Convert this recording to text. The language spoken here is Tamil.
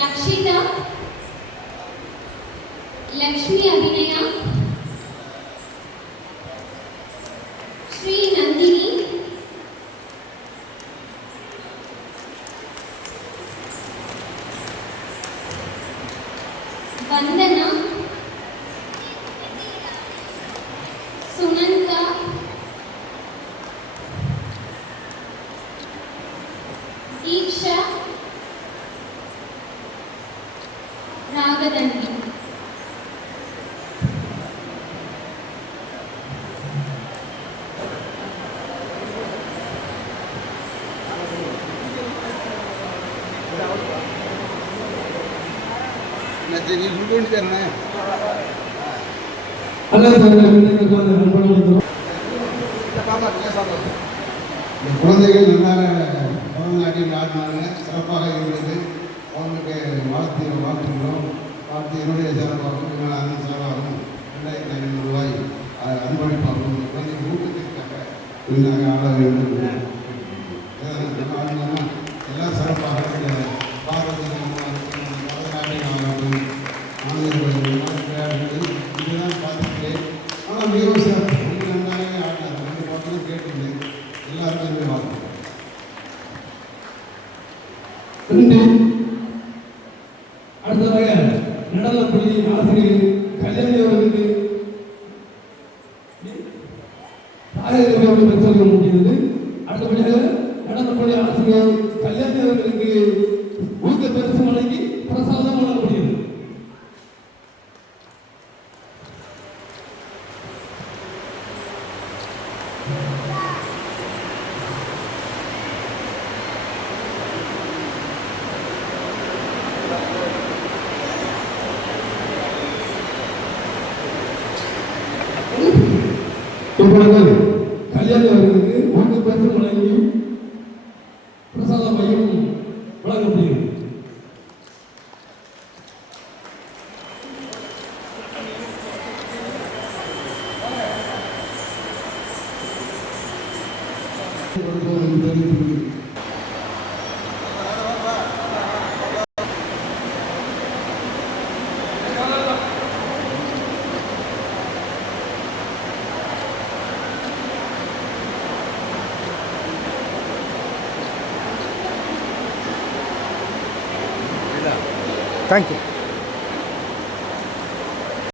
लक्षिता लक्ष्मी अभिनया श्री नंदिनी वंदना सुनंदा दीक्षा रागदंडी குழந்தைகள் நன்றாக பரதநாட்டியம் ஆடினாங்க, சிறப்பாக இருந்தது. அவங்களுக்கு வாழ்த்துகிறோம். வாழ்த்து என்னுடைய சிறப்பாகும், என்னால் அந்த சிறப்பாகும் 2500 ரூபாய் அன்பளிப்பாகும். குழந்தைகள் ஊக்கத்திற்காக ஆட வேண்டும். ஆடினா எல்லாம் சிறப்பாக பாரதநாட்டியம் ஆகட்டும், ஆனந்த இதுதான் பார்த்துக்கிட்டேன். ஆனால் மிகவும் சிறப்பு. நீங்கள் நன்றாகவே ஆடினார். 2 பாட்டுகளும் கேட்டிருந்தேன். எல்லாருமே வாழ்த்து. அடுத்ததாக நடனப்பள்ளி ஆசிரியர் கல்யாணி அவர்களுக்கு பெற்று முடிந்தது. அடுத்தபடியாக நடனப்பள்ளி ஆசிரியர் கல்யாணி அவர்களுக்கு ஊக்க பரிசு வழங்கி பிரசாதம் வழங்கப்படுகிறது. இப்பொழுது கல்யாணி அவர்களுக்கு ஊக்க பரிசு வழங்கி பிரசாத மையம் வழங்கப்படுகிறது. Thank you.